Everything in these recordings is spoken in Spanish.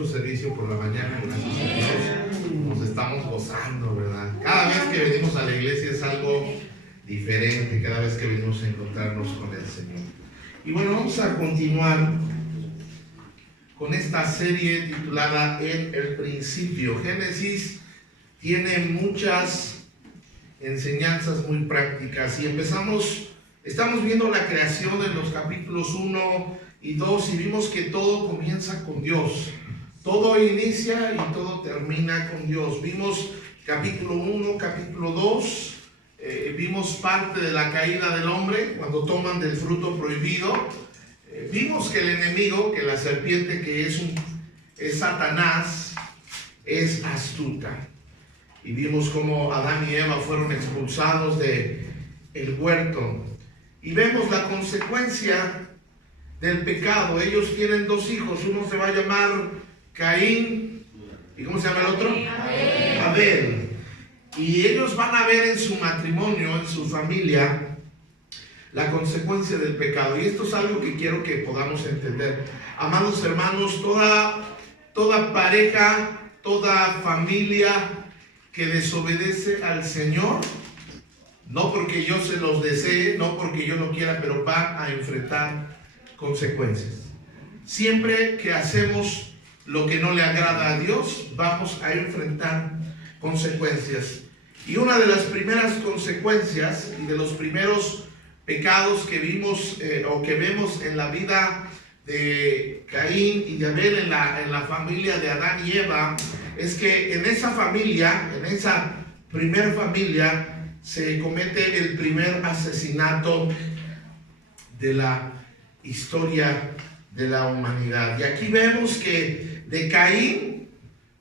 precioso servicio por la mañana, gracias a Dios. Nos estamos gozando, ¿verdad? Cada vez que venimos a la iglesia es algo diferente, cada vez que venimos a encontrarnos con el Señor. Y bueno, vamos a continuar con esta serie titulada En el Principio. Génesis tiene muchas enseñanzas muy prácticas y estamos viendo la creación en los capítulos 1 y 2 y vimos que todo comienza con Dios. Todo inicia y todo termina con Dios. Vimos capítulo 1, capítulo 2, vimos parte de la caída del hombre cuando toman del fruto prohibido. Vimos que el enemigo, que la serpiente, que es Satanás, es astuta. Y vimos cómo Adán y Eva fueron expulsados del huerto. Y vemos la consecuencia del pecado. Ellos tienen dos hijos. Uno se va a llamar Caín. ¿Y cómo se llama el otro? Abel. Y ellos van a ver en su matrimonio, en su familia, la consecuencia del pecado. Y esto es algo que quiero que podamos entender. Amados hermanos, toda pareja, toda familia que desobedece al Señor, no porque yo se los desee, no porque yo no quiera, pero va a enfrentar consecuencias. Siempre que hacemos lo que no le agrada a Dios, vamos a enfrentar consecuencias. Y una de las primeras consecuencias y de los primeros pecados que vimos o que vemos en la vida de Caín y de Abel, en la familia de Adán y Eva, es que en esa familia, en esa primera familia, se comete el primer asesinato de la historia de la humanidad. Y aquí vemos que de Caín,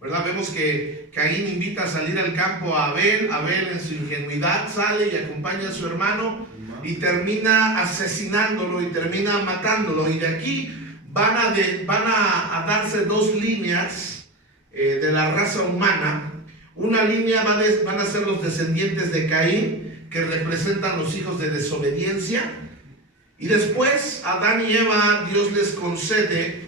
¿verdad? Vemos que Caín invita a salir al campo a Abel. Abel en su ingenuidad sale y acompaña a su hermano y termina asesinándolo y termina matándolo. Y de aquí van a darse dos líneas de la raza humana. Una línea van a ser los descendientes de Caín, que representan los hijos de desobediencia. Y después Adán y Eva, Dios les concede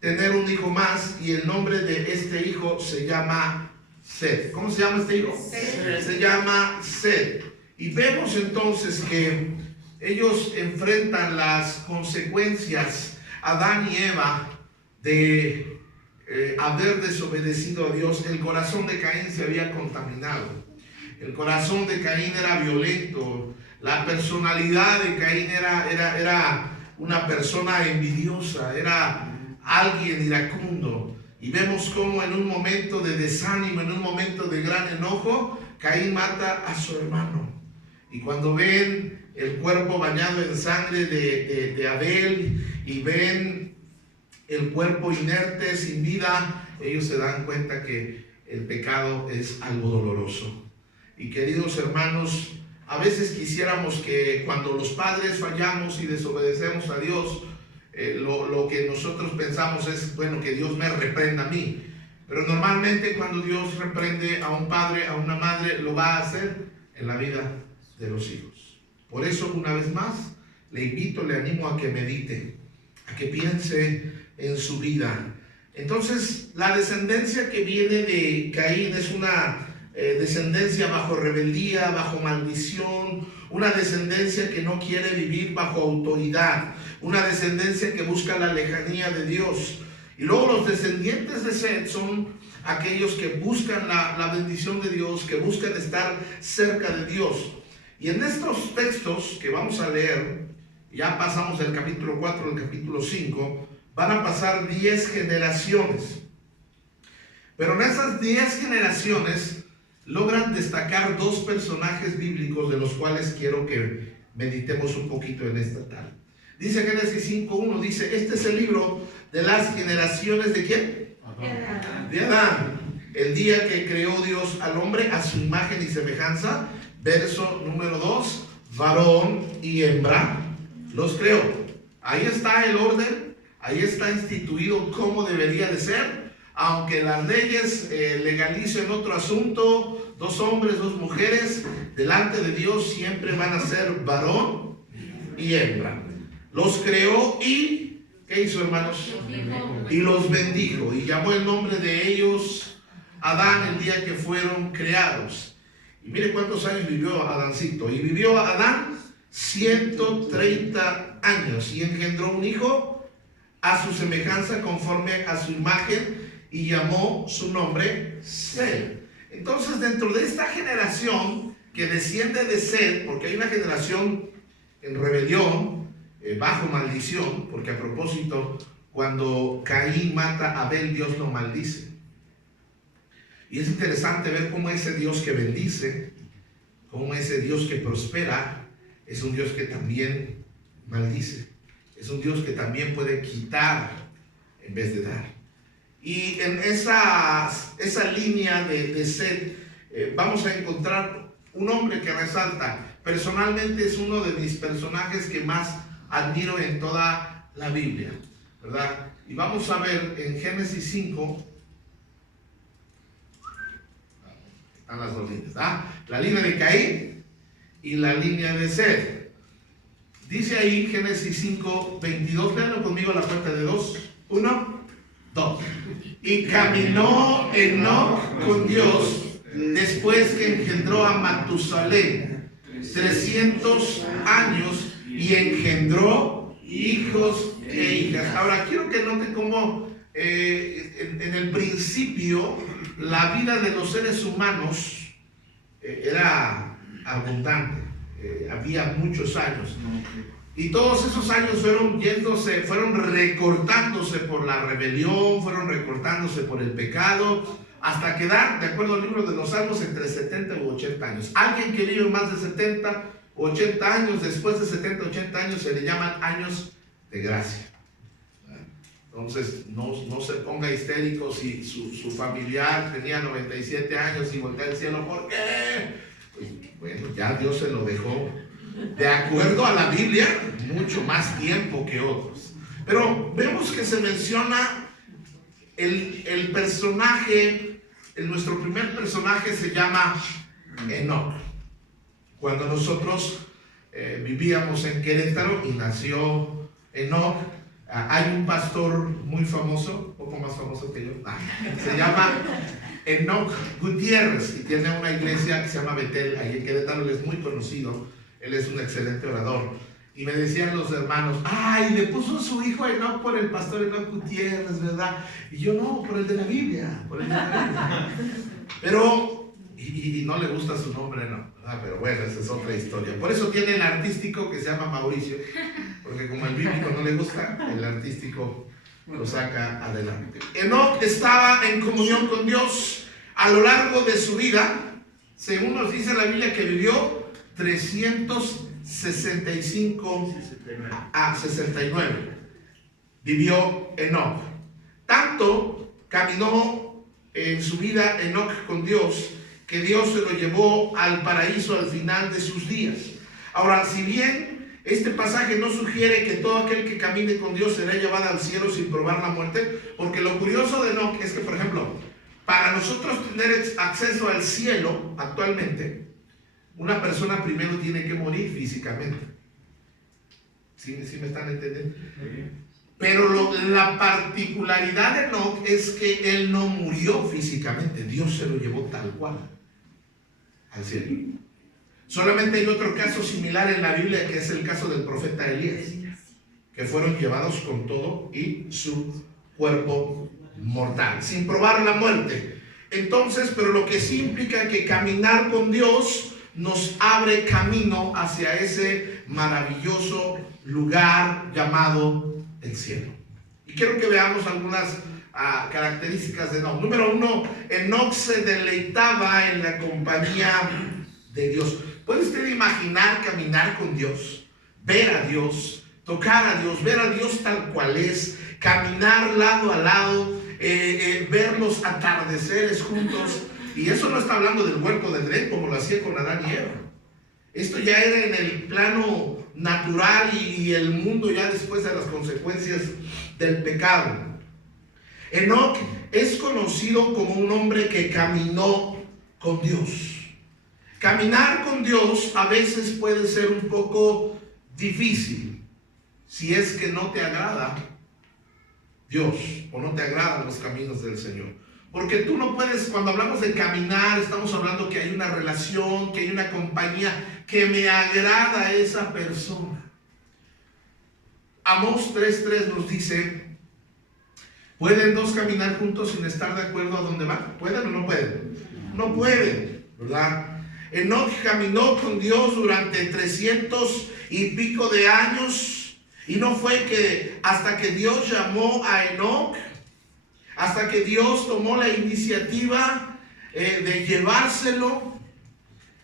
tener un hijo más, y el nombre de este hijo se llama Set. ¿Cómo se llama este hijo? Set. Se llama Set. Y vemos entonces que ellos enfrentan las consecuencias, Adán y Eva, de haber desobedecido a Dios. El corazón de Caín se había contaminado. El corazón de Caín era violento. La personalidad de Caín era una persona envidiosa, era alguien iracundo. Y vemos cómo en un momento de desánimo, en un momento de gran enojo, Caín mata a su hermano. Y cuando ven el cuerpo bañado en sangre de Abel y ven el cuerpo inerte, sin vida, ellos se dan cuenta que el pecado es algo doloroso. Y queridos hermanos, a veces quisiéramos que cuando los padres fallamos y desobedecemos a Dios, lo que nosotros pensamos es, bueno, que Dios me reprenda a mí. Pero normalmente cuando Dios reprende a un padre, a una madre, lo va a hacer en la vida de los hijos. Por eso, una vez más, le invito, le animo a que medite, a que piense en su vida. Entonces, la descendencia que viene de Caín es una descendencia bajo rebeldía, bajo maldición, una descendencia que no quiere vivir bajo autoridad, una descendencia que busca la lejanía de Dios. Y luego los descendientes de Set son aquellos que buscan la bendición de Dios, que buscan estar cerca de Dios. Y en estos textos que vamos a leer, ya pasamos del capítulo 4 al capítulo 5, van a pasar 10 generaciones. Pero en esas 10 generaciones logran destacar dos personajes bíblicos de los cuales quiero que meditemos un poquito en esta tarde. Dice Génesis 5:1, dice, este es el libro de las generaciones ¿de quién? De Adán. El día que creó Dios al hombre a su imagen y semejanza. Verso número 2, varón y hembra los creó. Ahí está el orden, ahí está instituido cómo debería de ser. Aunque las leyes legalicen otro asunto, dos hombres, dos mujeres, delante de Dios siempre van a ser varón y hembra. Los creó y ¿Qué hizo, hermanos? Y los bendijo y llamó el nombre de ellos Adán el día que fueron creados. Y mire cuántos años vivió Adancito. Y vivió Adán 130 años y engendró un hijo a su semejanza conforme a su imagen y llamó su nombre Set. Entonces, dentro de esta generación que desciende de Set, porque hay una generación en rebelión, bajo maldición, porque a propósito, cuando Caín mata a Abel, Dios lo maldice. Y es interesante ver cómo ese Dios que bendice, cómo ese Dios que prospera, es un Dios que también maldice. Es un Dios que también puede quitar en vez de dar. Y en esa línea de Set, vamos a encontrar un hombre que resalta. Personalmente es uno de mis personajes que más admiro en toda la Biblia, ¿verdad? Y vamos a ver en Génesis 5, están las dos líneas, la línea de Caín y la línea de Set. Dice ahí Génesis 5, 22, léanlo conmigo a la cuenta de 2, 1, 2. Y caminó Enoc con Dios después que engendró a Matusalén 300 años y engendró hijos e hijas. Ahora quiero que noten cómo en el principio la vida de los seres humanos era abundante, había muchos años. Y todos esos años fueron recortándose por la rebelión, fueron recortándose por el pecado, hasta quedar, de acuerdo al libro de los Salmos, entre 70 u 80 años. Alguien que vive más de 70 u 80 años, después de 70 u 80 años, se le llaman años de gracia. Entonces, no se ponga histérico si su familiar tenía 97 años y voltea al cielo. ¿Por qué? Pues, bueno, ya Dios se lo dejó, de acuerdo a la Biblia, mucho más tiempo que otros. Pero vemos que se menciona el personaje, nuestro primer personaje se llama Enoc. Cuando nosotros vivíamos en Querétaro y nació Enoc, hay un pastor muy famoso, un poco más famoso que yo, se llama Enoc Gutiérrez y tiene una iglesia que se llama Betel, ahí en Querétaro. Él es muy conocido, él es un excelente orador. Y me decían los hermanos, ay, le puso su hijo Enoc por el pastor Enoc Gutiérrez, ¿verdad? Y yo, no, por el de la Biblia, por el de la Biblia. Pero, y no le gusta su nombre, no. Pero bueno, esa es otra historia. Por eso tiene el artístico que se llama Mauricio, porque como el bíblico no le gusta, el artístico lo saca adelante. Enoc estaba en comunión con Dios a lo largo de su vida. Según nos dice la Biblia, que vivió 365 a 69. Vivió Enoc. Tanto caminó en su vida Enoc con Dios, que Dios se lo llevó al paraíso al final de sus días. Ahora, si bien este pasaje no sugiere que todo aquel que camine con Dios será llevado al cielo sin probar la muerte, porque lo curioso de Enoc es que, por ejemplo, para nosotros tener acceso al cielo actualmente, una persona primero tiene que morir físicamente. ¿Sí me están entendiendo? Pero la particularidad de Enoc es que él no murió físicamente, Dios se lo llevó tal cual al cielo. Solamente hay otro caso similar en la Biblia, que es el caso del profeta Elías, que fueron llevados con todo y su cuerpo mortal, sin probar la muerte. Entonces, pero lo que sí implica que caminar con Dios nos abre camino hacia ese maravilloso lugar llamado el cielo. Y quiero que veamos algunas características de Enoc. Número 1, Enoc se deleitaba en la compañía de Dios. ¿Puede usted imaginar caminar con Dios, ver a Dios, tocar a Dios, ver a Dios tal cual es, caminar lado a lado, ver los atardeceres juntos? Y eso no está hablando del huerto de Edén como lo hacía con Adán y Eva. Esto ya era en el plano natural y el mundo ya después de las consecuencias del pecado. Enoc es conocido como un hombre que caminó con Dios. Caminar con Dios a veces puede ser un poco difícil si es que no te agrada Dios o no te agradan los caminos del Señor. Porque tú no puedes, cuando hablamos de caminar, estamos hablando que hay una relación, que hay una compañía, que me agrada a esa persona. Amós 3:3 nos dice: ¿pueden dos caminar juntos sin estar de acuerdo a dónde van? ¿Pueden o no pueden? No pueden, ¿verdad? Enoc caminó con Dios durante 300 y pico de años, y no fue que hasta que Dios llamó a Enoc, hasta que Dios tomó la iniciativa de llevárselo.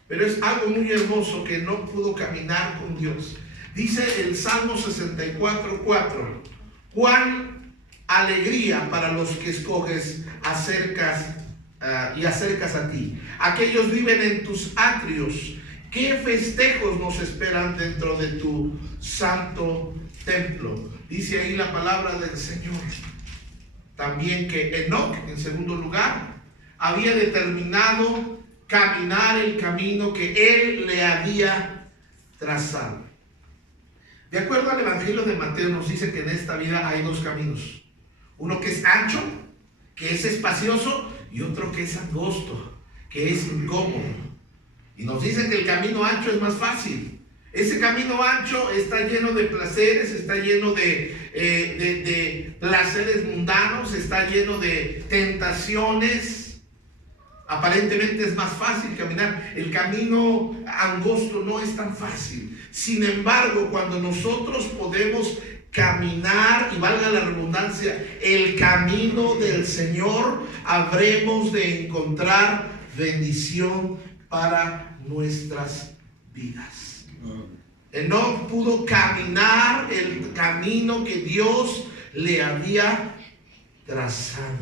Pero es algo muy hermoso que no pudo caminar con Dios. Dice el Salmo 64:4: cuán alegría para los que escoges y acercas a ti. Aquellos viven en tus atrios. Qué festejos nos esperan dentro de tu santo templo. Dice ahí la palabra del Señor. También que Enoc, en segundo lugar, había determinado caminar el camino que él le había trazado. De acuerdo al Evangelio de Mateo, nos dice que en esta vida hay dos caminos. Uno que es ancho, que es espacioso, y otro que es angosto, que es incómodo. Y nos dice que el camino ancho es más fácil. Ese camino ancho está lleno de placeres, está lleno de placeres mundanos, está lleno de tentaciones. Aparentemente es más fácil caminar. El camino angosto no es tan fácil. Sin embargo, cuando nosotros podemos caminar, y valga la redundancia, el camino del Señor, habremos de encontrar bendición para nuestras vidas. Enoc pudo caminar el camino que Dios le había trazado.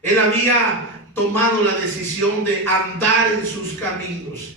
Él había tomado la decisión de andar en sus caminos.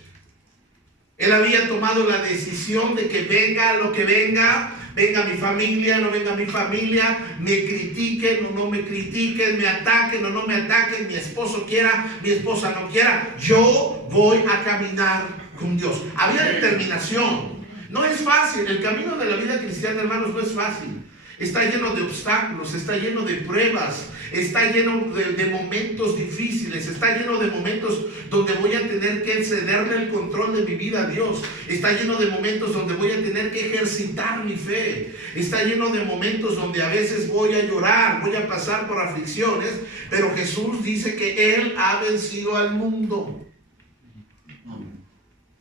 Él había tomado la decisión de que venga lo que venga, venga mi familia, no venga mi familia, me critiquen o no me critiquen, me ataquen o no me ataquen, mi esposo quiera, mi esposa no quiera, yo voy a caminar con Dios. Había determinación. No es fácil. El camino de la vida cristiana, hermanos, no es fácil. Está lleno de obstáculos, está lleno de pruebas, está lleno de momentos difíciles, está lleno de momentos donde voy a tener que cederle el control de mi vida a Dios, está lleno de momentos donde voy a tener que ejercitar mi fe, está lleno de momentos donde a veces voy a llorar, voy a pasar por aflicciones, pero Jesús dice que Él ha vencido al mundo.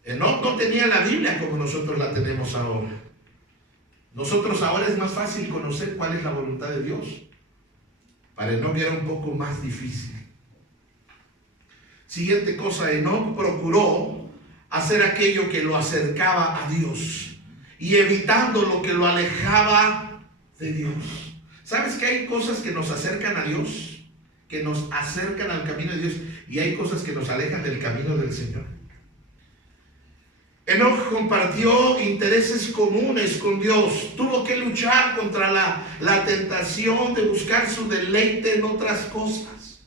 Enoc no tenía la Biblia como nosotros la tenemos ahora. Nosotros ahora es más fácil conocer cuál es la voluntad de Dios. Para Enoc era un poco más difícil. Siguiente cosa, Enoc procuró hacer aquello que lo acercaba a Dios y evitando lo que lo alejaba de Dios. ¿Sabes que hay cosas que nos acercan a Dios? Que nos acercan al camino de Dios, y hay cosas que nos alejan del camino del Señor. Enoc compartió intereses comunes con Dios. Tuvo que luchar contra la tentación de buscar su deleite en otras cosas.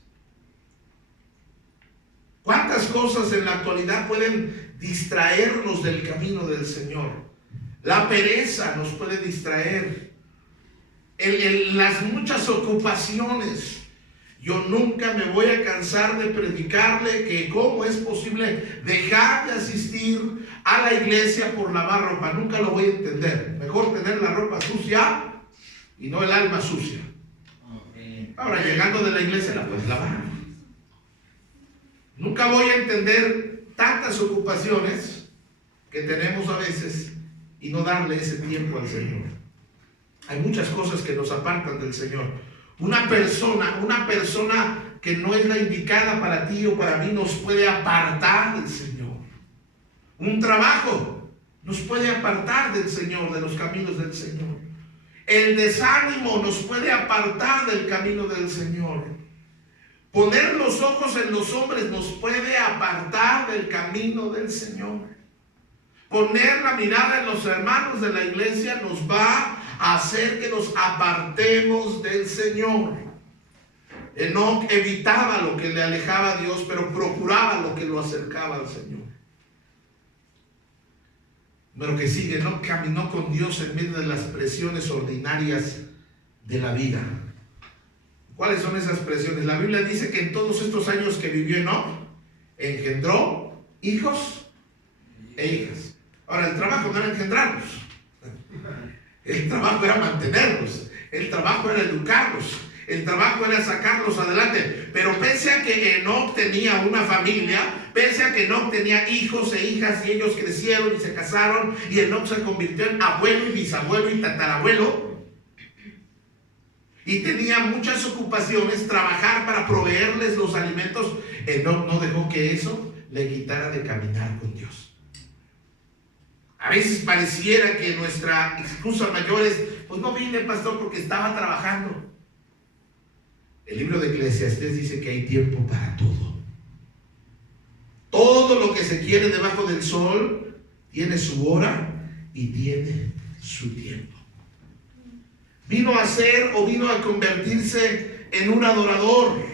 ¿Cuántas cosas en la actualidad pueden distraernos del camino del Señor? La pereza nos puede distraer. Las muchas ocupaciones. Yo nunca me voy a cansar de predicarle que cómo es posible dejar de asistir a la iglesia por lavar ropa. Nunca lo voy a entender. Mejor tener la ropa sucia y no el alma sucia. Ahora, llegando de la iglesia la puedes lavar. Nunca voy a entender tantas ocupaciones que tenemos a veces y no darle ese tiempo al Señor. Hay muchas cosas que nos apartan del Señor. Una persona que no es la indicada para ti o para mí nos puede apartar del Señor. Un trabajo nos puede apartar del Señor, de los caminos del Señor. El desánimo nos puede apartar del camino del Señor. Poner los ojos en los hombres nos puede apartar del camino del Señor. Poner la mirada en los hermanos de la iglesia nos va a hacer que nos apartemos del Señor. Enoc evitaba lo que le alejaba a Dios, pero procuraba lo que lo acercaba al Señor. Pero que sigue, Enoc caminó con Dios en medio de las presiones ordinarias de la vida. ¿Cuáles son esas presiones? La Biblia dice que en todos estos años que vivió Enoc, engendró hijos e hijas. Ahora, el trabajo no era engendrarlos, el trabajo era mantenerlos, el trabajo era educarlos, el trabajo era sacarlos adelante. Pero pese a que Enoc tenía una familia, pese a que Enoc tenía hijos e hijas, y ellos crecieron y se casaron, y Enoc se convirtió en abuelo y bisabuelo y tatarabuelo, y tenía muchas ocupaciones, trabajar para proveerles los alimentos, Enoc no dejó que eso le quitara de caminar con Dios. A veces pareciera que nuestra excusa mayor es: pues no vine, pastor, porque estaba trabajando. El libro de Eclesiastés dice que hay tiempo para todo. Todo lo que se quiere debajo del sol tiene su hora y tiene su tiempo. Vino a ser o vino a convertirse en un adorador.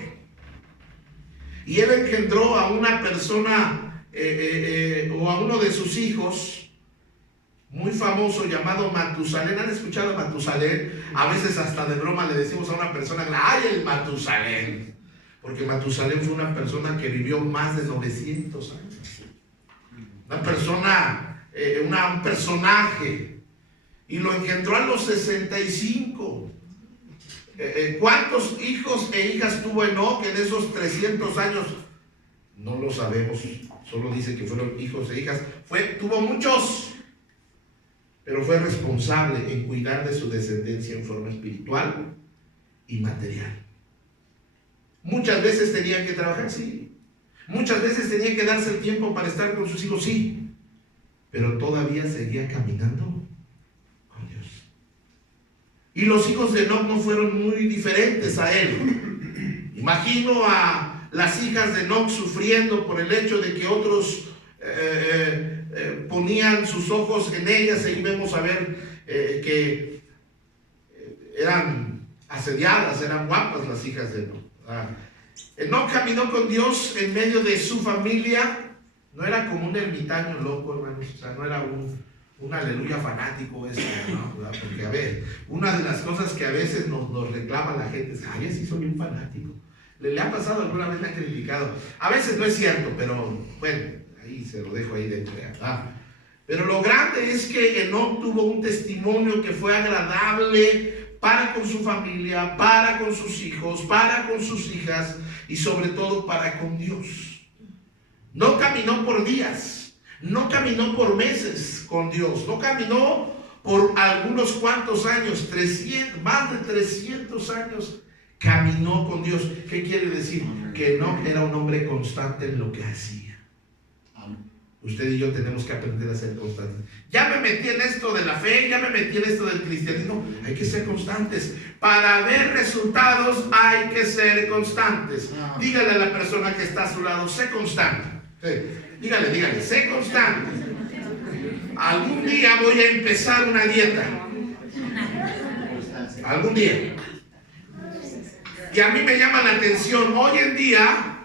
Y él engendró a una persona o a uno de sus hijos muy famoso llamado Matusalén. ¿Han escuchado a Matusalén? A veces hasta de broma le decimos a una persona: ¡ay, el Matusalén! Porque Matusalén fue una persona que vivió más de 900 años. Una persona, un personaje. Y lo engendró a los 65. ¿Cuántos hijos e hijas tuvo Enoc en esos 300 años? No lo sabemos. Solo dice que fueron hijos e hijas. Tuvo muchos. Pero fue responsable en cuidar de su descendencia en forma espiritual y material. Muchas veces tenía que trabajar, sí. Muchas veces tenía que darse el tiempo para estar con sus hijos, sí. Pero todavía seguía caminando con Dios. Y los hijos de Enoc no fueron muy diferentes a él. Imagino a las hijas de Enoc sufriendo por el hecho de que otros ponían sus ojos en ellas. Y vemos a ver que eran asediadas, eran guapas las hijas de Enoc. Enoc caminó con Dios en medio de su familia. No era como un ermitaño loco, hermanos. O sea, no era un aleluya fanático eso, ¿no? Porque a ver, una de las cosas que a veces nos reclama la gente es: ay, sí soy un fanático. ¿Le ha pasado alguna vez? ¿Le ha criticado? A veces no es cierto, pero bueno, ahí se lo dejo ahí dentro. Pero lo grande es que Enoc tuvo un testimonio que fue agradable para con su familia, para con sus hijos, para con sus hijas y sobre todo para con Dios. No caminó por días, no caminó por meses con Dios, no caminó por algunos cuantos años, más de 300 años caminó con Dios. ¿Qué quiere decir? Que Enoc era un hombre constante en lo que hacía. Usted y yo tenemos que aprender a ser constantes. Ya me metí en esto de la fe, ya me metí en esto del cristianismo. Hay que ser constantes. Para ver resultados hay que ser constantes. Dígale a la persona que está a su lado: sé constante. Dígale, sé constante. Algún día voy a empezar una dieta. Algún día. Y a mí me llama la atención, hoy en día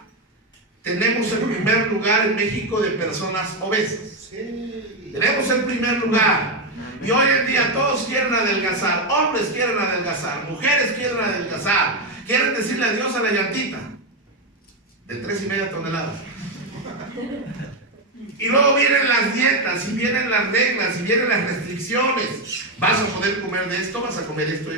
tenemos el primer lugar en México de personas obesas. Tenemos el primer lugar. Y hoy en día todos quieren adelgazar. Hombres quieren adelgazar. Mujeres quieren adelgazar. Quieren decirle adiós a la llantita de 3,5 toneladas. Y luego vienen las dietas, y vienen las reglas, y vienen las restricciones. Vas a poder comer de esto, vas a comer esto.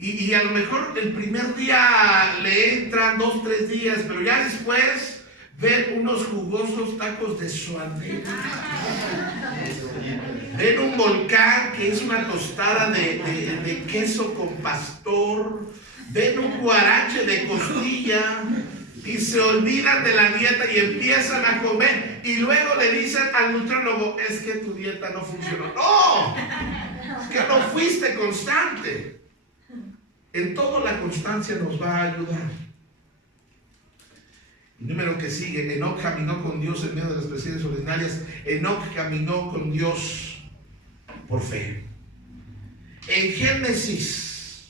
Y a lo mejor el primer día le entran 2, 3 días, pero ya después ven unos jugosos tacos de suadero. Ven un volcán que es una tostada de queso con pastor. Ven un guarache de costilla. Y se olvidan de la dieta y empiezan a comer. Y luego le dicen al nutriólogo: es que tu dieta no funcionó. ¡No! Es que no fuiste constante. En todo la constancia nos va a ayudar. El número que sigue: Enoc caminó con Dios en medio de las presiones ordinarias. Enoc caminó con Dios por fe. En Génesis,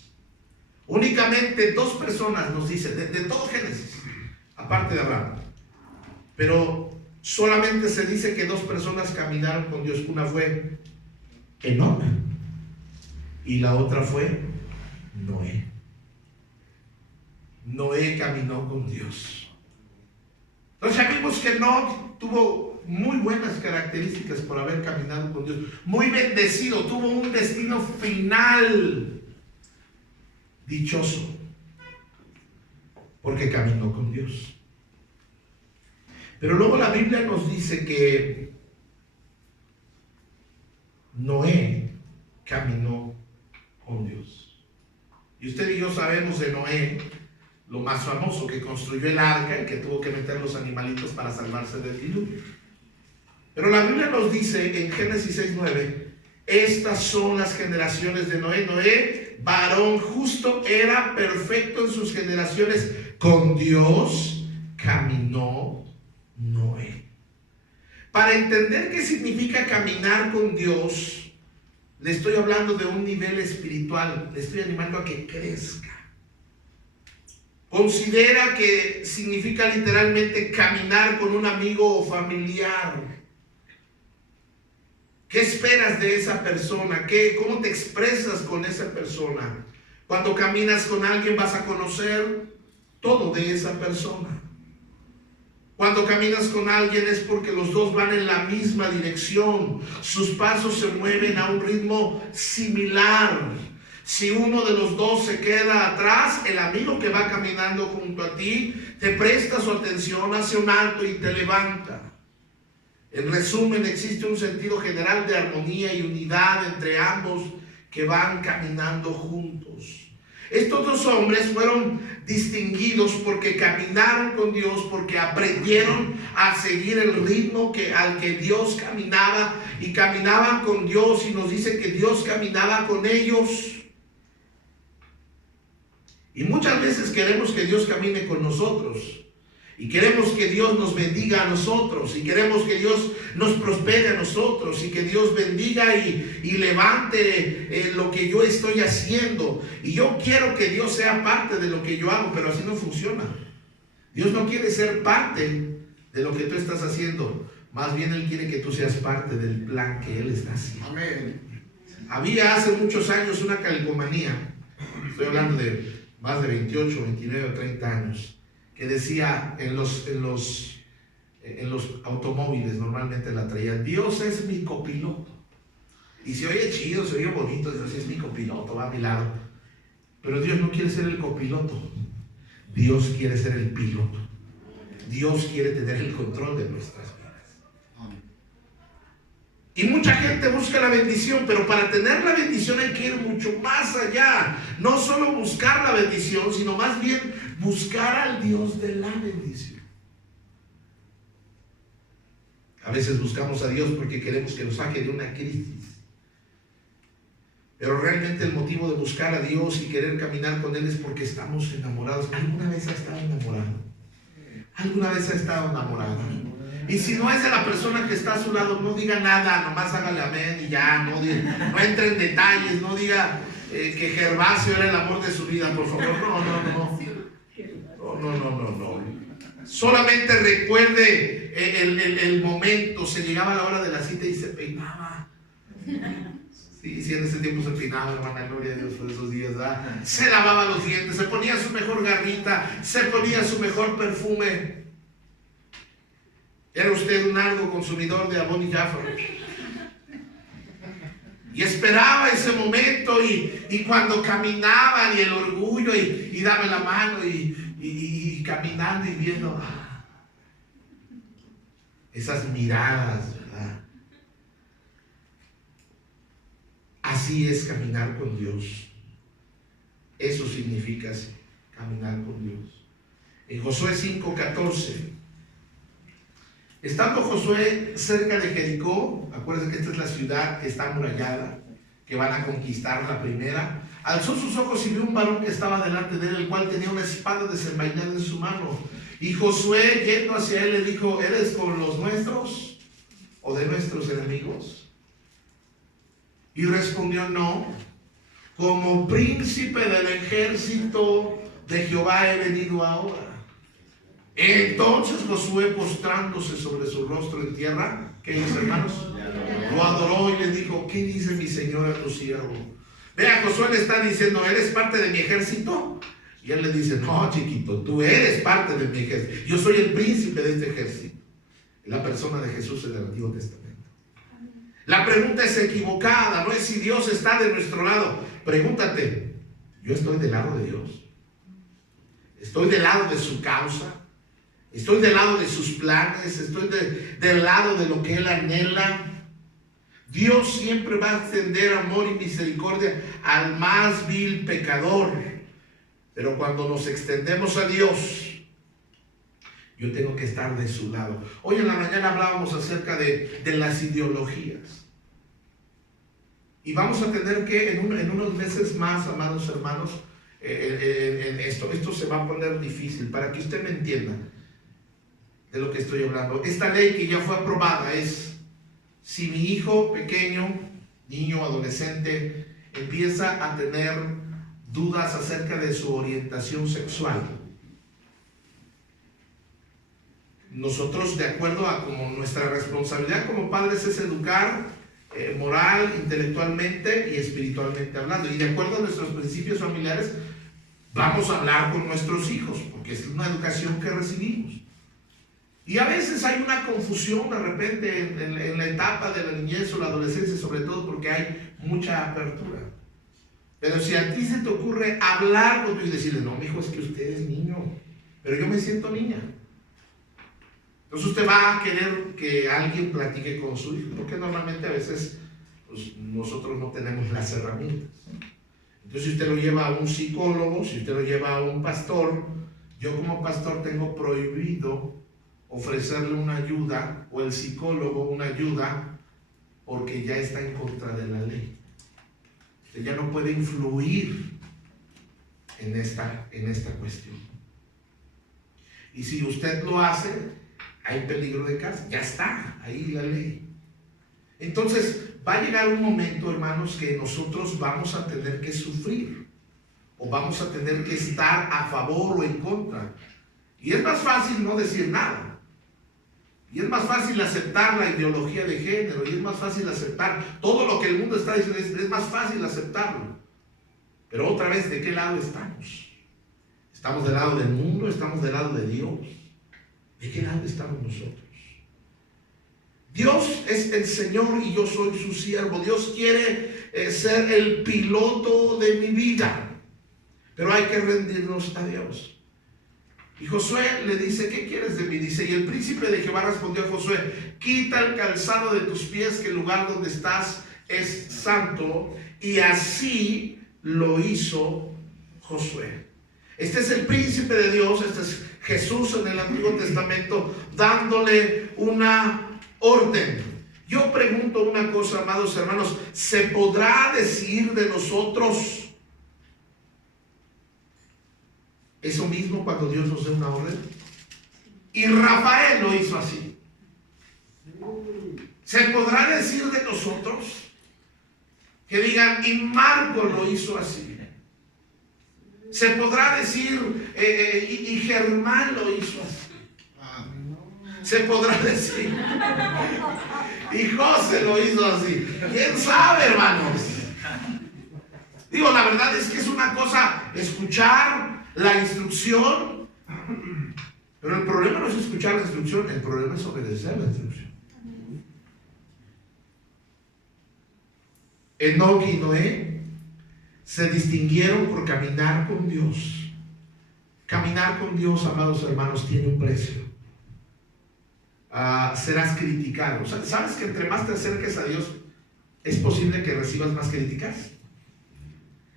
únicamente 2 personas nos dicen, de todo Génesis, aparte de Abraham, pero solamente se dice que 2 personas caminaron con Dios. Una fue Enoc y la otra fue Noé. Noé caminó con Dios. Entonces ya vimos que no tuvo muy buenas características por haber caminado con Dios. Muy bendecido, tuvo un destino final dichoso, porque caminó con Dios. Pero luego la Biblia nos dice que Noé caminó con Dios. Y usted y yo sabemos de Noé, lo más famoso, que construyó el arca y que tuvo que meter los animalitos para salvarse del diluvio. Pero la Biblia nos dice en Génesis 6:9, estas son las generaciones de Noé. Noé, varón justo, era perfecto en sus generaciones. Con Dios caminó Noé. Para entender qué significa caminar con Dios, le estoy hablando de un nivel espiritual. Le estoy animando a que crezca. Considera que significa literalmente caminar con un amigo o familiar. ¿Qué esperas de esa persona? ¿Cómo te expresas con esa persona? Cuando caminas con alguien vas a conocer todo de esa persona. Cuando caminas con alguien es porque los dos van en la misma dirección. Sus pasos se mueven a un ritmo similar. Si uno de los dos se queda atrás, el amigo que va caminando junto a ti te presta su atención, hace un alto y te levanta. En resumen, existe un sentido general de armonía y unidad entre ambos que van caminando juntos. Estos dos hombres fueron distinguidos porque caminaron con Dios, porque aprendieron a seguir el ritmo al que Dios caminaba, y caminaban con Dios, y nos dice que Dios caminaba con ellos. Y muchas veces queremos que Dios camine con nosotros, y queremos que Dios nos bendiga a nosotros, y queremos que Dios nos prospere a nosotros, y que Dios bendiga y levante lo que yo estoy haciendo. Y yo quiero que Dios sea parte de lo que yo hago, pero así no funciona. Dios no quiere ser parte de lo que tú estás haciendo, más bien Él quiere que tú seas parte del plan que Él está haciendo. Amén. Había hace muchos años una calcomanía, estoy hablando de más de 28, 29 o 30 años, que decía en los automóviles, normalmente la traían: Dios es mi copiloto. Y se oye chido, se oye bonito, Dios es mi copiloto, va a mi lado. Pero Dios no quiere ser el copiloto, Dios quiere ser el piloto. Dios quiere tener el control de nuestras vidas. Y mucha gente busca la bendición, pero para tener la bendición hay que ir mucho más allá. No solo buscar la bendición, sino más bien buscar al Dios de la bendición. A veces buscamos a Dios porque queremos que nos saque de una crisis. Pero realmente el motivo de buscar a Dios y querer caminar con Él es porque estamos enamorados. ¿Alguna vez ha estado enamorado? ¿Alguna vez ha estado enamorado? Y si no es de la persona que está a su lado, no diga nada, nomás hágale amén y ya, no entre en detalles, no diga que Gervasio era el amor de su vida, por favor. No. Solamente recuerde el momento. Se llegaba a la hora de la cita y se peinaba. Sí, en ese tiempo se peinaba, hermana, gloria a Dios por esos días, ¿verdad? Se lavaba los dientes, se ponía su mejor garrita, se ponía su mejor perfume. Era usted un arduo consumidor de Avon y Jaffa. Y esperaba ese momento, y cuando caminaban, y el orgullo, y daba la mano, y caminando y viendo esas miradas, ¿verdad? Así es caminar con Dios. Eso significa caminar con Dios. En Josué 5:14, estando Josué cerca de Jericó, acuérdense que esta es la ciudad que está amurallada, que van a conquistar la primera, alzó sus ojos y vio un varón que estaba delante de él, el cual tenía una espada desenvainada en su mano. Y Josué, yendo hacia él, le dijo: ¿eres con los nuestros o de nuestros enemigos? Y respondió: no, como príncipe del ejército de Jehová he venido ahora. Entonces Josué, postrándose sobre su rostro en tierra, ¿qué hizo, hermanos? Lo adoró y le dijo: ¿qué dice mi señor a tu siervo? Vea, Josué le está diciendo, ¿eres parte de mi ejército? Y él le dice, no, chiquito, tú eres parte de mi ejército. Yo soy el príncipe de este ejército. La persona de Jesús en el Antiguo Testamento. La pregunta es equivocada, no es si Dios está de nuestro lado. Pregúntate, ¿yo estoy del lado de Dios? ¿Estoy del lado de su causa? ¿Estoy del lado de sus planes? ¿Estoy del lado de lo que Él anhela? Dios siempre va a extender amor y misericordia al más vil pecador. Pero cuando nos extendemos a Dios, yo tengo que estar de su lado. Hoy en la mañana hablábamos acerca de las ideologías. Y vamos a tener que en unos meses más, amados hermanos, esto se va a poner difícil para que usted me entienda de lo que estoy hablando. Esta ley que ya fue aprobada es, si mi hijo pequeño, niño, adolescente, empieza a tener dudas acerca de su orientación sexual, nosotros, de acuerdo a como nuestra responsabilidad como padres es educar moral, intelectualmente y espiritualmente hablando, y de acuerdo a nuestros principios familiares vamos a hablar con nuestros hijos, porque es una educación que recibimos. Y a veces hay una confusión de repente en la etapa de la niñez o la adolescencia, sobre todo porque hay mucha apertura. Pero si a ti se te ocurre hablar con tu hijo y decirle, no, mi hijo, es que usted es niño, pero yo me siento niña. Entonces usted va a querer que alguien platique con su hijo, porque normalmente a veces pues, nosotros no tenemos las herramientas. Entonces si usted lo lleva a un psicólogo, si usted lo lleva a un pastor, yo como pastor tengo prohibido ofrecerle una ayuda, o el psicólogo una ayuda, porque ya está en contra de la ley. Usted ya no puede influir en esta cuestión. Y si usted lo hace, hay peligro de cárcel. Ya está ahí la ley. Entonces va a llegar un momento, hermanos, que nosotros vamos a tener que sufrir, o vamos a tener que estar a favor o en contra. Y es más fácil no decir nada. Y es más fácil aceptar la ideología de género, y es más fácil aceptar todo lo que el mundo está diciendo, es más fácil aceptarlo. Pero otra vez, ¿de qué lado estamos? ¿Estamos del lado del mundo? ¿Estamos del lado de Dios? ¿De qué lado estamos nosotros? Dios es el Señor y yo soy su siervo. Dios quiere ser el piloto de mi vida, pero hay que rendirnos a Dios. Y Josué le dice, ¿qué quieres de mí? Dice, y el príncipe de Jehová respondió a Josué, quita el calzado de tus pies, que el lugar donde estás es santo. Y así lo hizo Josué. Este es el príncipe de Dios, este es Jesús en el Antiguo Testamento, dándole una orden. Yo pregunto una cosa, amados hermanos, ¿se podrá decir de nosotros eso mismo cuando Dios nos dé una orden? Y Rafael lo hizo así. ¿Se podrá decir de nosotros que digan, y Marco lo hizo así? ¿Se podrá decir, y Germán lo hizo así? ¿Se podrá decir, y José lo hizo así? ¿Quién sabe, hermanos? Digo, la verdad es que es una cosa escuchar la instrucción, pero el problema no es escuchar la instrucción, el problema es obedecer la instrucción. Enoc y Noé se distinguieron por caminar con Dios. Caminar con Dios, amados hermanos, tiene un precio. Serás criticado. ¿Sabes que entre más te acerques a Dios, es posible que recibas más críticas?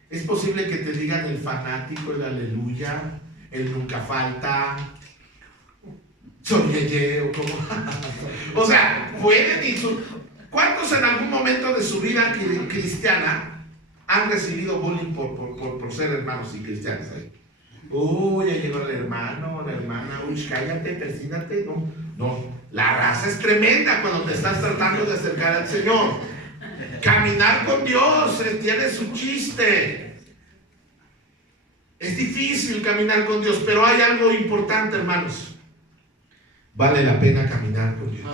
Es posible que te digan el fanático, el aleluya, el nunca falta, soy yeye, o como. O sea, pueden ir. ¿Cuántos en algún momento de su vida cristiana han recibido bullying por ser hermanos y cristianos ahí? Uy, ya llegó el hermano, la hermana, uy, cállate, persínate. No, la raza es tremenda cuando te estás tratando de acercar al Señor. Caminar con Dios tiene su chiste. Es difícil caminar con Dios, pero hay algo importante, hermanos. Vale la pena caminar con Dios.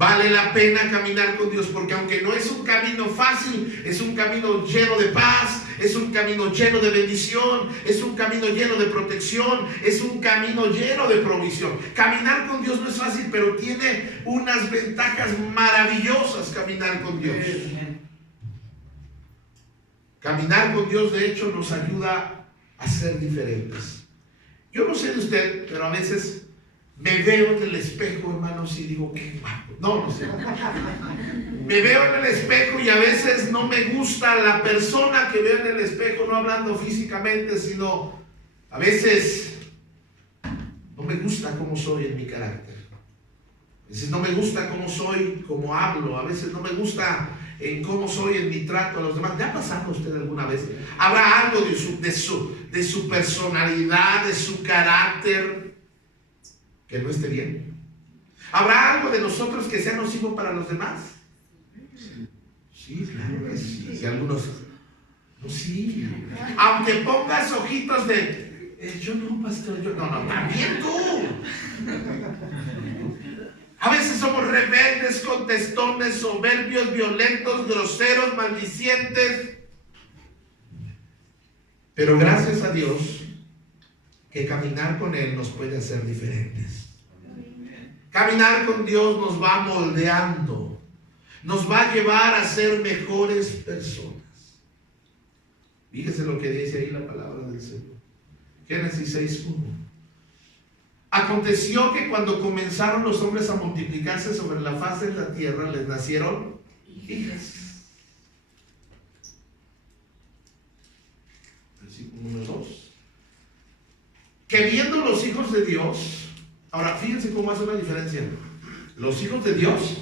Vale la pena caminar con Dios, porque aunque no es un camino fácil, es un camino lleno de paz, es un camino lleno de bendición, es un camino lleno de protección, es un camino lleno de provisión. Caminar con Dios no es fácil, pero tiene unas ventajas maravillosas caminar con Dios. Caminar con Dios, de hecho, nos ayuda a ser diferentes. Yo no sé de usted, pero a veces me veo en el espejo, hermanos, y digo, qué guapo. No sé. Me veo en el espejo y a veces no me gusta la persona que veo en el espejo, no hablando físicamente, sino a veces no me gusta cómo soy en mi carácter. A veces no me gusta cómo soy, cómo hablo. A veces no me gusta en cómo soy en mi trato a los demás. ¿Le ha pasado a usted alguna vez? ¿Habrá algo de su personalidad, de su carácter que no esté bien? ¿Habrá algo de nosotros que sea nocivo para los demás? Sí, claro que sí. Y algunos, no, sí. Aunque pongas ojitos de, yo no, pastor, yo no, también tú. A veces somos rebeldes, contestones, soberbios, violentos, groseros, maldicientes. Pero gracias a Dios que caminar con Él nos puede hacer diferentes. Caminar con Dios nos va moldeando, nos va a llevar a ser mejores personas. Fíjese lo que dice ahí la palabra del Señor. Génesis 6:1. Aconteció que cuando comenzaron los hombres a multiplicarse sobre la faz de la tierra, les nacieron hijas. Versículo número 2. Que viendo los hijos de Dios, ahora fíjense cómo hace una diferencia, los hijos de Dios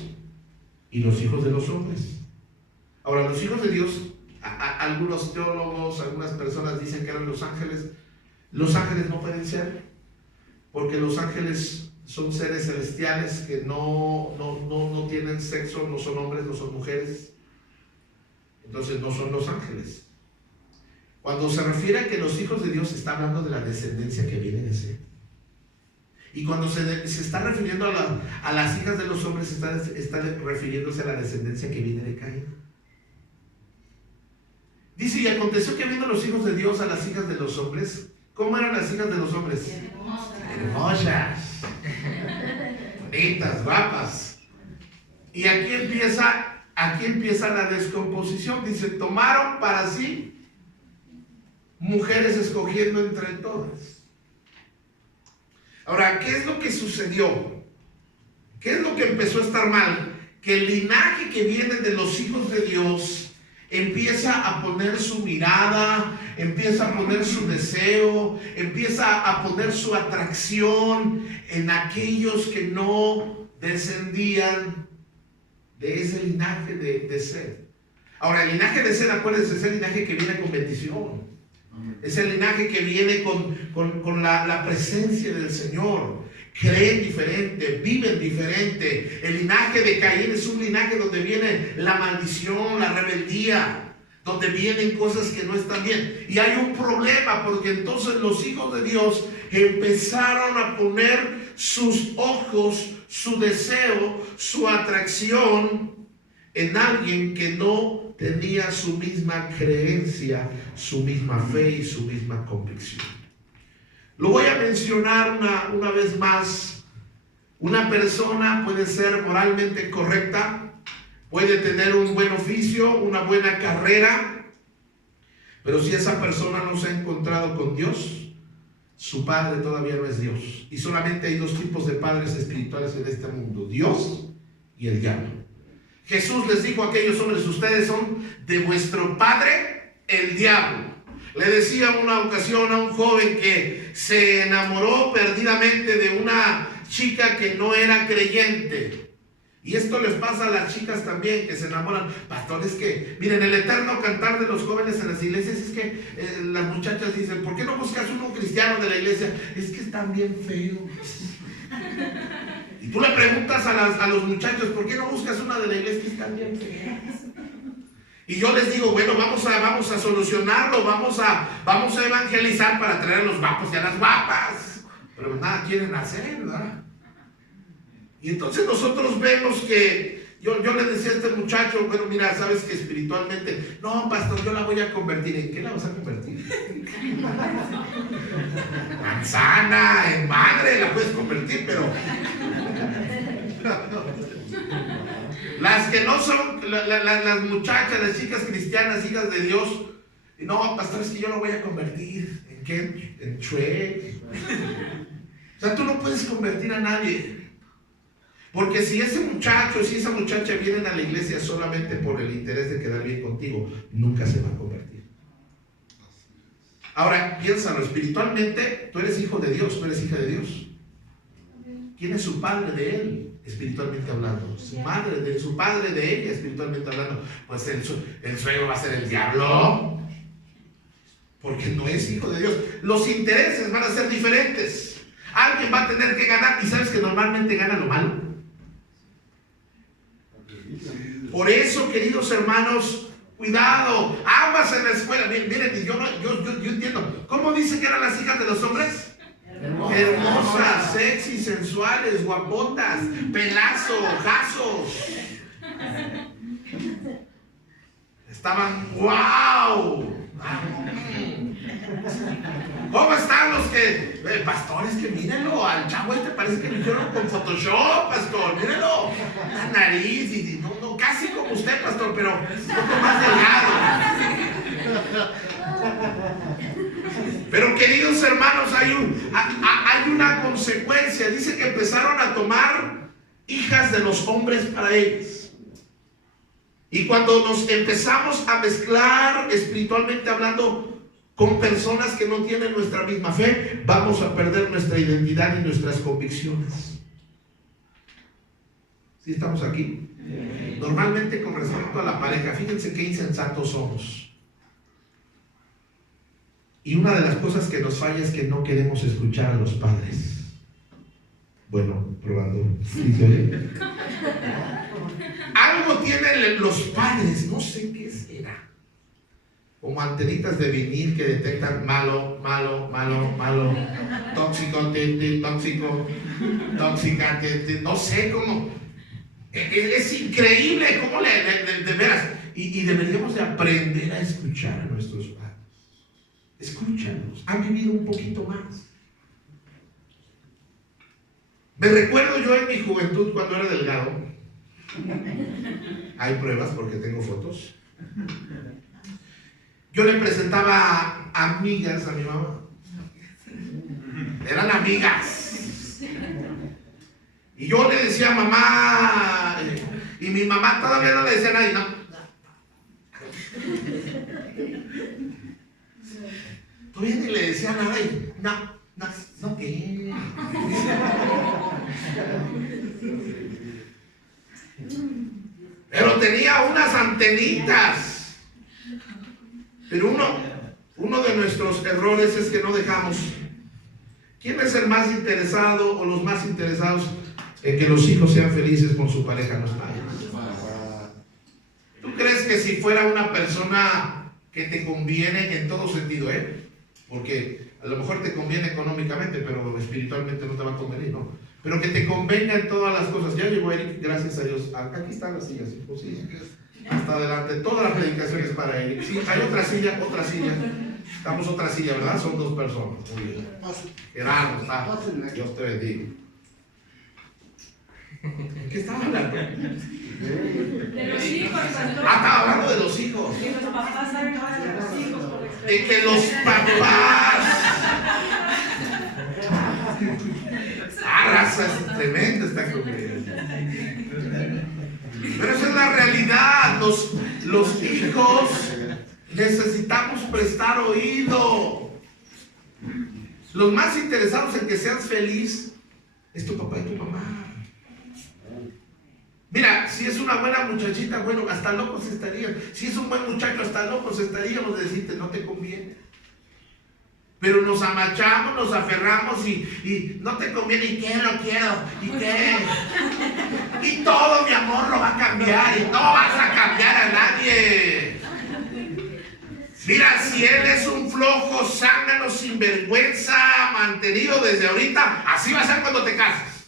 y los hijos de los hombres. Ahora, los hijos de Dios, algunos teólogos, algunas personas dicen que eran los ángeles. Los ángeles no pueden ser, porque los ángeles son seres celestiales que no tienen sexo, no son hombres, no son mujeres. Entonces no son los ángeles. Cuando se refiere a que los hijos de Dios, se está hablando de la descendencia que viene de Seth. Y cuando se está refiriendo a las hijas de los hombres, está refiriéndose a la descendencia que viene de Caín. Dice, y aconteció que viendo los hijos de Dios a las hijas de los hombres, ¿cómo eran las hijas de los hombres? Hermosas, bonitas, guapas. Y aquí empieza la descomposición. Dice, tomaron para sí mujeres escogiendo entre todas. Ahora, ¿qué es lo que sucedió? ¿Qué es lo que empezó a estar mal? Que el linaje que viene de los hijos de Dios empieza a poner su mirada, empieza a poner su deseo, empieza a poner su atracción en aquellos que no descendían de ese linaje de Seth. Ahora, el linaje de Seth, acuérdense, es el linaje que viene con bendición. Es el linaje que viene con la presencia del Señor. Creen diferente, viven diferente. El linaje de Caín es un linaje donde viene la maldición, la rebeldía, donde vienen cosas que no están bien. Y hay un problema, porque entonces los hijos de Dios empezaron a poner sus ojos, su deseo, su atracción en alguien que no tenía su misma creencia, su misma fe y su misma convicción. Lo voy a mencionar una vez más. Una persona puede ser moralmente correcta, puede tener un buen oficio, una buena carrera, pero si esa persona no se ha encontrado con Dios, su padre todavía no es Dios. Y solamente hay dos tipos de padres espirituales en este mundo: Dios y el diablo. Jesús les dijo a aquellos hombres: ustedes son de vuestro padre el diablo. Le decía una ocasión a un joven que se enamoró perdidamente de una chica que no era creyente. Y esto les pasa a las chicas también, que se enamoran. Pastores, que miren, el eterno cantar de los jóvenes en las iglesias es que las muchachas dicen: ¿por qué no buscas uno cristiano de la iglesia? Es que están bien feos. Y tú le preguntas a los muchachos: ¿por qué no buscas una de la iglesia? Que están bien feas. Y yo les digo: bueno, vamos a solucionarlo, vamos a evangelizar para traer a los guapos y a las guapas. Pero nada quieren hacer, ¿verdad? Y entonces nosotros vemos que yo le decía a este muchacho, bueno, mira, sabes que espiritualmente, no, pastor, yo la voy a convertir. ¿En qué la vas a convertir? Manzana, en madre la puedes convertir, pero las que no son, las muchachas, las chicas cristianas, hijas de Dios, no, pastor, es que yo la voy a convertir. ¿En qué? En Shrek. O sea, tú no puedes convertir a nadie. Porque si ese muchacho, si esa muchacha vienen a la iglesia solamente por el interés de quedar bien contigo, nunca se va a convertir. Ahora, piénsalo, espiritualmente, tú eres hijo de Dios, tú eres hija de Dios. ¿Quién es su padre de él, espiritualmente hablando? Su madre, de su padre de ella, espiritualmente hablando. Pues el suegro va a ser el diablo, porque no es hijo de Dios. Los intereses van a ser diferentes. Alguien va a tener que ganar, y sabes que normalmente gana lo malo. Por eso, queridos hermanos, cuidado, aguas en la escuela. Miren, yo entiendo. ¿Cómo dice que eran las hijas de los hombres? Hermosas, sexy, sensuales, guapotas, pelazos, jazos. Estaban, wow. ¿Cómo están los que, pastores, que mírenlo, al chavo este parece que lo hicieron con Photoshop, pastor, mírenlo, la nariz, y no, casi como usted, pastor, pero un poco más delgado. Pero queridos hermanos, hay una consecuencia. Dice que empezaron a tomar hijas de los hombres para ellos. Y cuando nos empezamos a mezclar espiritualmente hablando con personas que no tienen nuestra misma fe, vamos a perder nuestra identidad y nuestras convicciones. ¿Sí estamos aquí? Normalmente con respecto a la pareja, fíjense qué insensatos somos. Y una de las cosas que nos falla es que no queremos escuchar a los padres. Bueno, probando. Algo tienen los padres, no sé qué será. Como antenitas de vinil que detectan malo, tóxico, tóxica, no sé cómo. Es increíble cómo de veras. Y deberíamos de aprender a escuchar a nuestros padres. Escúchanos, han vivido un poquito más. Me recuerdo yo en mi juventud cuando era delgado. Hay pruebas porque tengo fotos. Yo le presentaba amigas a mi mamá. Eran amigas. Y yo le decía a mamá, y mi mamá todavía no le decía a nadie, no. Todavía ni le decía nada y no, ¿qué? Pero tenía unas antenitas. Pero uno de nuestros errores es que no dejamos. ¿Quién es el más interesado o los más interesados en que los hijos sean felices con su pareja? Los padres. ¿Tú crees que si fuera una persona que te conviene en todo sentido, porque a lo mejor te conviene económicamente, pero espiritualmente no te va a convenir, ¿no? Pero que te convenga en todas las cosas? Ya llegó Eric, gracias a Dios. Aquí están las sillas, pues sí. Hasta adelante, toda la predicación es para Eric. Sí, hay otra silla. Estamos otra silla, ¿verdad? Son dos personas. Muy bien. Gerardo, está. Dios te bendiga. ¿Qué estaba hablando? De los hijos, pastor. Estaba hablando de los hijos. Que los papás saben más de los hijos por experiencia. De que los papás. Raza, es tremenda esta congregación. Pero esa es la realidad. Los hijos necesitamos prestar oído. Los más interesados en que seas feliz es tu papá y tu mamá. Mira, si es una buena muchachita, bueno, hasta locos estarían. Si es un buen muchacho, hasta locos estaríamos de decirte, no te conviene. Pero nos amachamos, nos aferramos y no te conviene, y qué, lo quiero, y qué. Y todo, mi amor, lo va a cambiar, y no vas a cambiar a nadie. Mira, si él es un flojo, zángano, sinvergüenza, mantenido desde ahorita, así va a ser cuando te cases.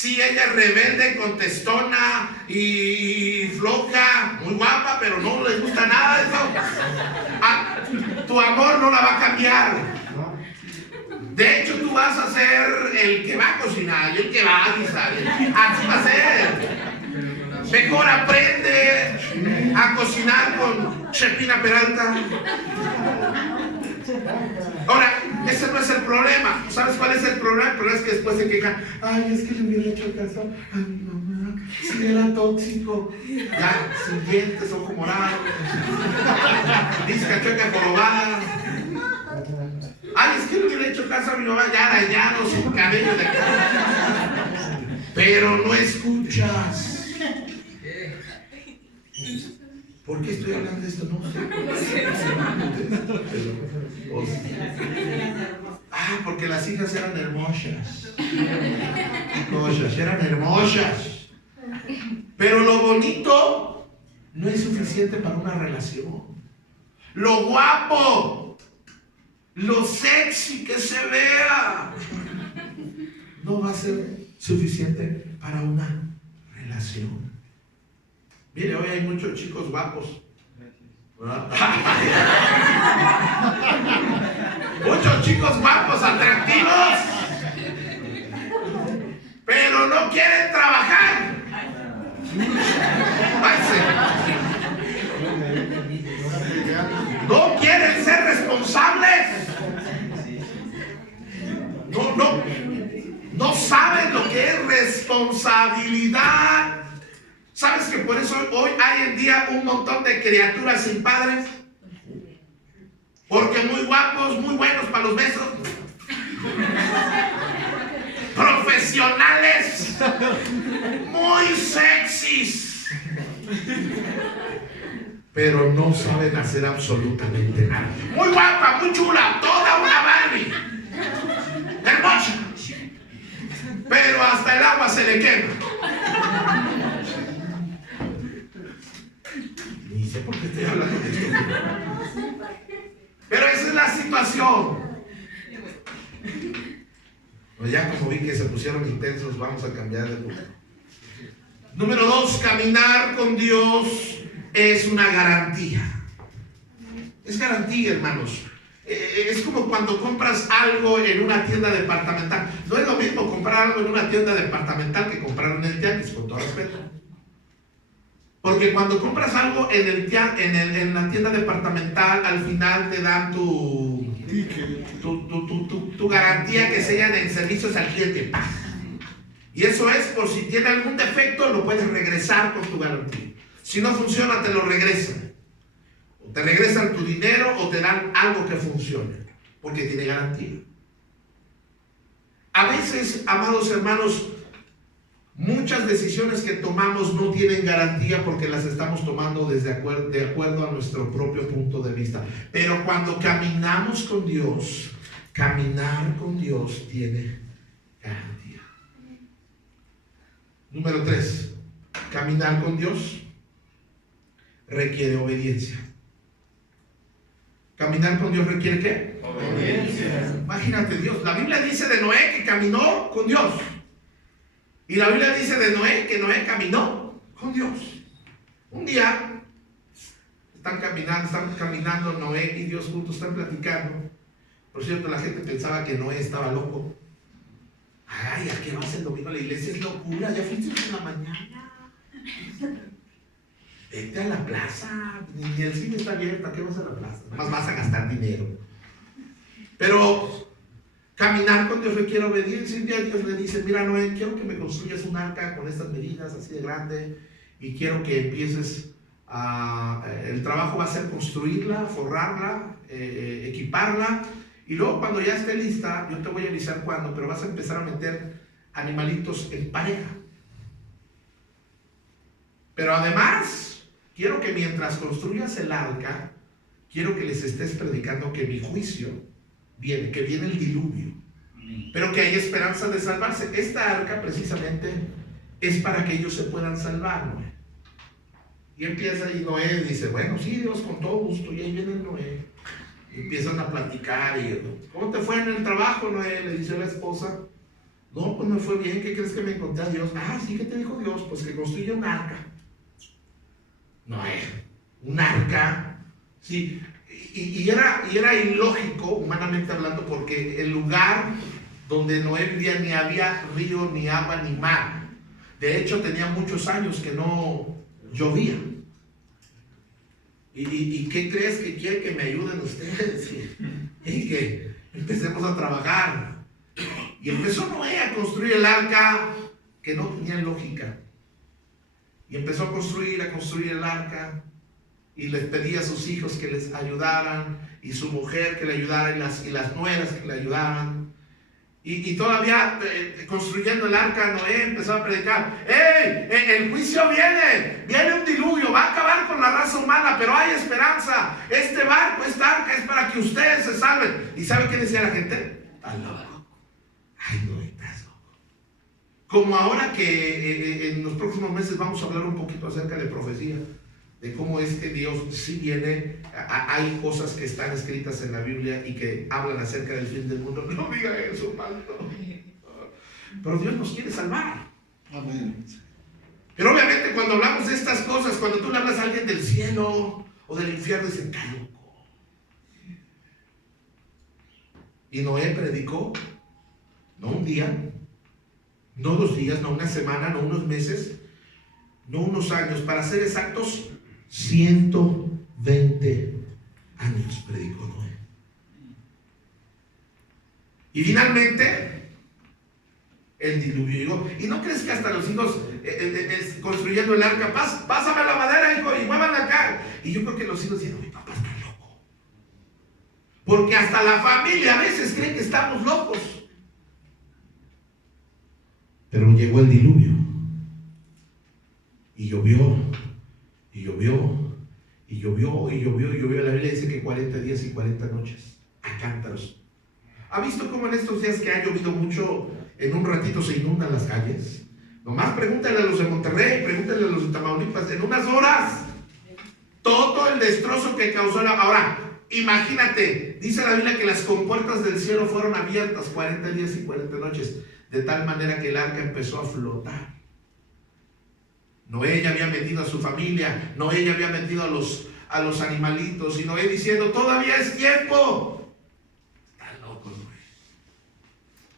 Sí, ella es rebelde, contestona y floja, muy guapa, pero no le gusta nada eso. Tu amor no la va a cambiar. De hecho, tú vas a ser el que va a cocinar y el que va a guisar. Así va a ser. Mejor aprende a cocinar con Chepina Peralta. Ahora, ese no es el problema. ¿Sabes cuál es el problema? El problema es que después se quejan. Ay, es que le hubiera hecho caso a mi mamá. Si era tóxico. Ya, sin dientes, ojo morado. Disca chueca colorada. Ay, es que le hubiera hecho caso a mi mamá. Ya arañado, sin cabello de cara. Pero no escuchas. ¿Por qué estoy hablando de esto? No sé. Porque las hijas eran hermosas. Eran hermosas. Pero lo bonito no es suficiente para una relación. Lo guapo, lo sexy que se vea, no va a ser suficiente para una relación. Mire, hoy hay muchos chicos guapos. Muchos chicos guapos, atractivos, pero no quieren trabajar. No quieren ser responsables. No saben lo que es responsabilidad. ¿Sabes que por eso hoy hay en día un montón de criaturas sin padres? Porque muy guapos, muy buenos para los besos, profesionales, muy sexys, pero no saben hacer absolutamente nada. Muy guapa, muy chula, toda una Barbie, hermosa, pero hasta el agua se le quema. Ni sé por qué estoy hablando de esto. Pero esa es la situación. Pues ya como vi que se pusieron intensos, vamos a cambiar de punto. Número 2, caminar con Dios es una garantía. Es garantía, hermanos. Es como cuando compras algo en una tienda departamental. No es lo mismo comprar algo en una tienda departamental que comprar en el tianguis, con todo respeto. Porque cuando compras algo en la tienda departamental, al final te dan tu garantía que sellan en servicios al cliente. Y eso es por si tiene algún defecto, lo puedes regresar con tu garantía. Si no funciona, te lo regresan. O te regresan tu dinero o te dan algo que funcione, porque tiene garantía. A veces, amados hermanos, muchas decisiones que tomamos no tienen garantía porque las estamos tomando de acuerdo a nuestro propio punto de vista. Pero cuando caminamos con Dios, caminar con Dios tiene garantía. Número 3, caminar con Dios requiere obediencia. ¿Caminar con Dios requiere qué? Obediencia. Imagínate Dios. La Biblia dice de Noé que caminó con Dios. Y la Biblia dice de Noé que Noé caminó con Dios. Un día están caminando Noé y Dios juntos, están platicando. Por cierto, la gente pensaba que Noé estaba loco. Ay, ¿a qué vas el domingo a la iglesia? Es locura, ya fuiste en la mañana. Vete a la plaza, ni el cine está abierto, ¿a qué vas a la plaza? Además vas a gastar dinero. Pero caminar con Dios requiere obediencia. Un día Dios le dice, mira Noé, quiero que me construyas un arca con estas medidas así de grande y quiero que empieces el trabajo va a ser construirla, forrarla, equiparla y luego cuando ya esté lista, yo te voy a avisar cuándo, pero vas a empezar a meter animalitos en pareja. Pero además, quiero que mientras construyas el arca, quiero que les estés predicando que mi juicio viene, que viene el diluvio, pero que hay esperanza de salvarse. Esta arca precisamente es para que ellos se puedan salvar, Noé. Y empieza y Noé dice, bueno, sí, Dios, con todo gusto. Y ahí viene Noé. Y empiezan a platicar y, ¿cómo te fue en el trabajo, Noé? Le dice la esposa. No, pues me fue bien. ¿Qué crees que me encontré a Dios? Ah, sí, ¿qué te dijo Dios? Pues que construya un arca. Noé, un arca. Sí, y era ilógico, humanamente hablando, porque el lugar donde Noé vivía ni había río, ni agua, ni mar. De hecho, tenía muchos años que no llovía. ¿Y qué crees que quiere que me ayuden ustedes? Y que empecemos a trabajar. Y empezó Noé a construir el arca que no tenía lógica. Y empezó a construir el arca. Y les pedía a sus hijos que les ayudaran. Y su mujer que le ayudara. Y las nueras que le ayudaran. Y todavía construyendo el arca, Noé empezó a predicar: ¡Ey! El juicio viene un diluvio, va a acabar con la raza humana, pero hay esperanza. Este barco, esta arca es para que ustedes se salven. ¿Y sabe qué decía la gente? Estás loco. Ay, Noé, estás loco. Como ahora que en los próximos meses vamos a hablar un poquito acerca de profecía, de cómo es que Dios sí viene. Hay cosas que están escritas en la Biblia y que hablan acerca del fin del mundo. No diga eso, pastor. Pero Dios nos quiere salvar. Amén. Pero obviamente cuando hablamos de estas cosas, cuando tú le hablas a alguien del cielo o del infierno, dicen: está loco. Y Noé predicó, no un día, no 2 días, no una semana, no unos meses, no unos años, para ser exactos, 120 años predicó Noé. Y finalmente el diluvio llegó. ¿Y no crees que hasta los hijos construyendo el arca, pásame la madera, hijo, y muévanla acá? Y yo creo que los hijos dicen: mi papá está loco. Porque hasta la familia a veces cree que estamos locos. Pero llegó el diluvio. Y llovió. Y llovió, y llovió, y llovió, y llovió. La Biblia dice que 40 días y 40 noches a cántaros. ¿Ha visto cómo en estos días que ha llovido mucho, en un ratito se inundan las calles? Nomás pregúntale a los de Monterrey, pregúntale a los de Tamaulipas, en unas horas, todo el destrozo que causó la... Ahora, imagínate, dice la Biblia que las compuertas del cielo fueron abiertas 40 días y 40 noches, de tal manera que el arca empezó a flotar. Noé ya había metido a su familia, Noé ya había metido a los animalitos, y Noé diciendo: todavía es tiempo. Está loco Noé.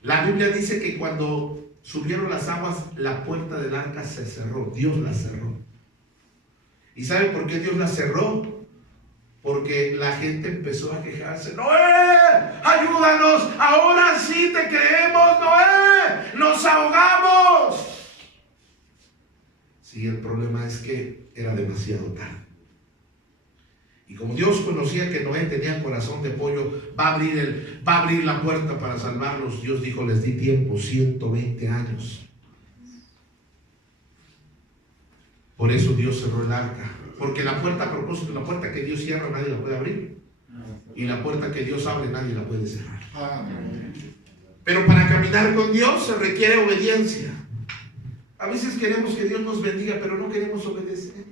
La Biblia dice que cuando subieron las aguas, la puerta del arca se cerró. Dios la cerró. ¿Y sabe por qué Dios la cerró? Porque la gente empezó a quejarse: Noé, ayúdanos, ahora sí te creemos, Noé, nos ahogamos. Sí, el problema es que era demasiado tarde. Y como Dios conocía que Noé tenía corazón de pollo, va a abrir la puerta para salvarlos. Dios dijo: les di tiempo, 120 años. Por eso Dios cerró el arca. Porque la puerta, a propósito, la puerta que Dios cierra nadie la puede abrir. Y la puerta que Dios abre nadie la puede cerrar. Pero para caminar con Dios se requiere obediencia. A veces queremos que Dios nos bendiga, pero no queremos obedecer.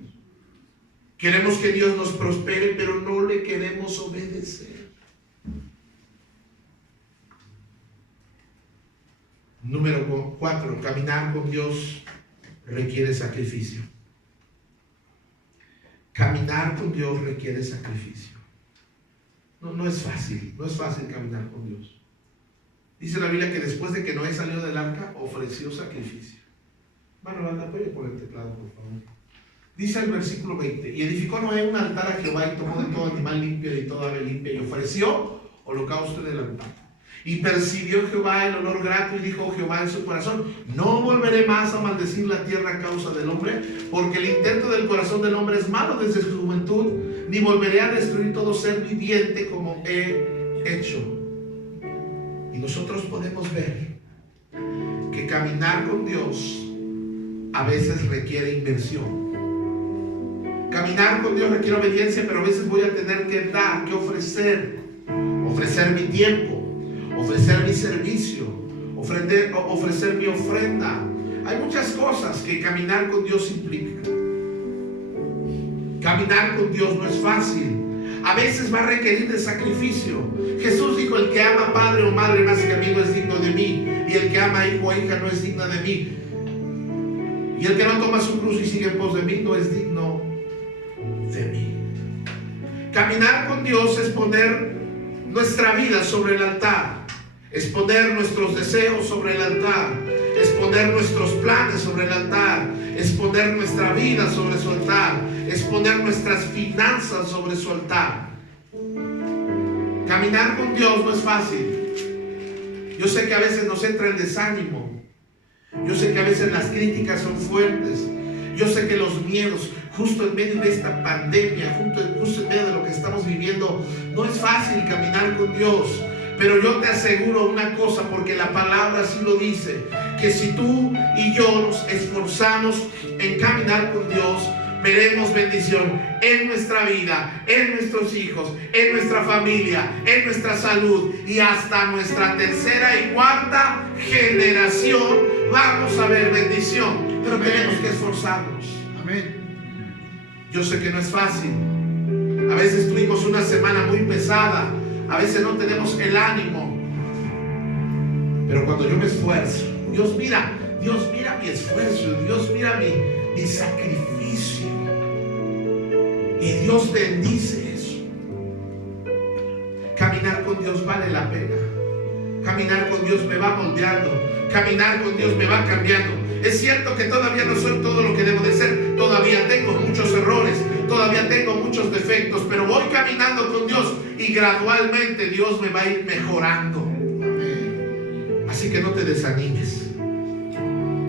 Queremos que Dios nos prospere, pero no le queremos obedecer. Número 4, caminar con Dios requiere sacrificio. Caminar con Dios requiere sacrificio. No es fácil caminar con Dios. Dice la Biblia que después de que Noé salió del arca, ofreció sacrificio. Bueno, anda, puede poner el teclado, por favor. Dice el versículo 20: y edificó Noé un altar a Jehová, y tomó de todo animal limpio y de toda ave limpia, y ofreció holocausto en el altar. Y percibió Jehová el olor grato, y dijo Jehová en su corazón: no volveré más a maldecir la tierra a causa del hombre, porque el intento del corazón del hombre es malo desde su juventud, ni volveré a destruir todo ser viviente como he hecho. Y nosotros podemos ver que caminar con Dios a veces requiere inversión. Caminar con Dios requiere obediencia, pero a veces voy a tener que dar, que ofrecer mi tiempo, ofrecer mi servicio, ofrecer mi ofrenda. Hay muchas cosas que caminar con Dios implica. Caminar con Dios no es fácil. A veces va a requerir de sacrificio. Jesús dijo: el que ama padre o madre más que a mí no es digno de mí, y el que llama hijo o hija no es digna de mí. Y el que no toma su cruz y sigue en pos de mí no es digno de mí. Caminar con Dios es poner nuestra vida sobre el altar, es poner nuestros deseos sobre el altar, es poner nuestros planes sobre el altar, es poner nuestra vida sobre su altar, es poner nuestras finanzas sobre su altar. Caminar con Dios no es fácil. Yo sé que a veces nos entra el desánimo, yo sé que a veces las críticas son fuertes, yo sé que los miedos, justo en medio de esta pandemia, justo en medio de lo que estamos viviendo, no es fácil caminar con Dios. Pero yo te aseguro una cosa, porque la palabra sí lo dice, que si tú y yo nos esforzamos en caminar con Dios, veremos bendición en nuestra vida, en nuestros hijos, en nuestra familia, en nuestra salud, y hasta nuestra tercera y cuarta generación vamos a ver bendición. Pero tenemos que esforzarnos. Amén. Yo sé que no es fácil. A veces tuvimos una semana muy pesada, a veces no tenemos el ánimo, pero cuando yo me esfuerzo, Dios mira mi esfuerzo, Dios mira mi sacrificio, y Dios bendice eso. Caminar con Dios vale la pena. Caminar con Dios me va moldeando, caminar con Dios me va cambiando. Es cierto que todavía no soy todo lo que debo de ser, todavía tengo muchos errores, todavía tengo muchos defectos, pero voy caminando con Dios y gradualmente Dios me va a ir mejorando. Así que no te desanimes,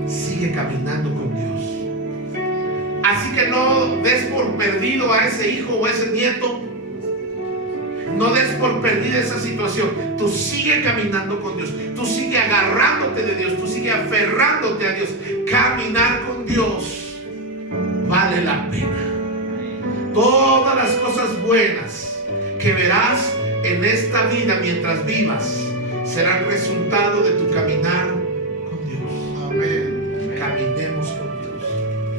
sigue caminando con Dios. Así que no des por perdido a ese hijo o a ese nieto, no des por perdida esa situación. Tú sigue caminando con Dios, tú sigue agarrándote de Dios, tú sigue aferrándote a Dios. Caminar con Dios vale la pena. Todas las cosas buenas que verás en esta vida mientras vivas serán resultado de tu caminar con Dios. Amén. Caminemos con Dios.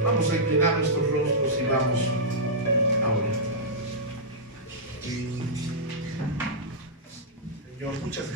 Vamos a inclinar nuestros rostros y vamos a orar. Señor, muchas gracias.